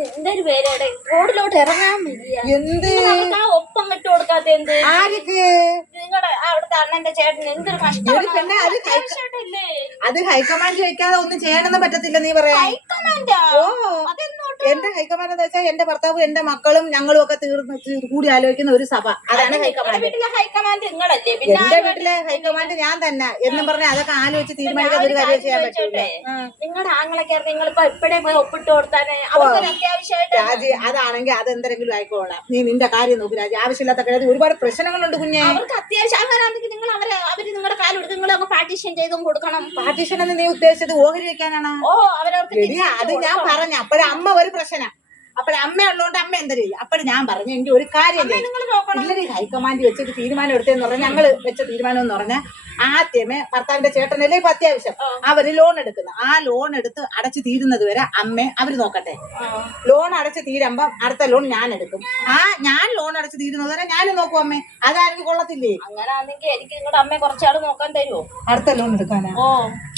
എന്തൊരു പേരാടെ റോഡിലോട്ട് ഇറങ്ങാൻ വയ്യ. എന്ത് നമുക്ക് ആ ഒപ്പം ഇട്ട് കൊടുക്കാത്ത എന്ത്? ആർക്ക് നിങ്ങളുടെ അവിടുത്തെ അണ്ണന്റെ ചേട്ടന് എന്തൊരു ഒരു കഷ്ടമാണ്. പെണ്ണെ അത്യാവശ്യമായിട്ടല്ലേ? അത് ഹൈക്കമാൻഡ് ചോദിക്കാതെ ഒന്നും ചെയ്യണമെന്ന് പറ്റത്തില്ല. നീ പറയാ ഹൈക്കമാൻഡാ? ഓ അതെന്നോട്ട്? എന്റെ ഹൈക്കമാൻഡ് എന്ന് വെച്ചാൽ എന്റെ ഭർത്താവും എന്റെ മക്കളും ഞങ്ങളും ഒക്കെ കൂടി ആലോചിക്കുന്ന ഒരു സഭ. അതാണ് നിങ്ങളുടെ ഹൈക്കമാൻഡ്. വീട്ടിലെ ഹൈക്കമാൻഡ് നിങ്ങളല്ലേ? പിന്നെ എന്റെ വീട്ടിലെ ഹൈക്കമാൻഡ് ഞാൻ തന്നെ എന്നും പറഞ്ഞ അതൊക്കെ ആലോചിച്ച് തീരുമാനിക്കാത്ത ഒരു കാര്യം ചെയ്യാൻ പറ്റില്ല. നിങ്ങളുടെ ആങ്ങളൊക്കെ നിങ്ങളിപ്പോ എപ്പോഴേ പോയി ഒപ്പിട്ട് കൊടുത്താനേ അവർക്കൊരു അത്യാവശ്യമായിട്ട് രാജി അതാണെങ്കിൽ അതെന്തെങ്കിലും ആയിക്കോളാം. നീ നിന്റെ കാര്യം നോക്ക് രാജി. ആവശ്യമില്ലാത്ത കാര്യം ഒരുപാട് പ്രശ്നങ്ങളുണ്ട് കുഞ്ഞെ. അവർക്ക് അത്യാവശ്യം അങ്ങനെയാണെങ്കിൽ നിങ്ങൾ അവര് നിങ്ങളുടെ കാലെടുത്ത് നിങ്ങൾ പാർട്ടീഷൻ ചെയ്തും കൊടുക്കണം. പാർട്ടീഷൻ എന്ന് നീ ഉദ്ദേശിച്ചത് ഓഹരി വെക്കാനാണ്? ഓ അവരവർക്ക് അത് ഞാൻ പറഞ്ഞ അപ്പോഴേ അമ്മ ഒരു പ്രശ്നം. അപ്പോഴേ അമ്മ ഉള്ളതുകൊണ്ട് അമ്മ എന്തര് അപ്പോഴും ഞാൻ പറഞ്ഞു എനിക്ക് ഒരു കാര്യം നിങ്ങൾ നോക്കണം. ഇല്ലൊരു ഹൈക്കമാൻഡ് വെച്ചിട്ട് തീരുമാനം എടുത്തതെന്ന് പറഞ്ഞാൽ ഞങ്ങള് വെച്ച തീരുമാനം എന്ന് പറഞ്ഞാൽ ആദ്യമേ ഭർത്താവിന്റെ ചേട്ടനല്ലേ ഇപ്പൊ അത്യാവശ്യം അവര് ലോൺ എടുക്കുന്നു. ആ ലോൺ എടുത്ത് അടച്ചു തീരുന്നത് വരെ അമ്മ അവര് നോക്കട്ടെ. ലോൺ അടച്ച് തീരുമ്പം അടുത്ത ലോൺ ഞാൻ എടുക്കും. ഞാൻ ലോൺ അടച്ച് തീരുന്നത് വരെ ഞാനും നോക്കും അമ്മേ. അതാണെങ്കിൽ കൊള്ളത്തില്ലേ? അങ്ങനാണെങ്കിൽ എനിക്ക് നിങ്ങളുടെ അമ്മയെ കുറച്ചാള് നോക്കാൻ തരുമോ? അടുത്ത ലോൺ എടുക്കാനാ? ഓ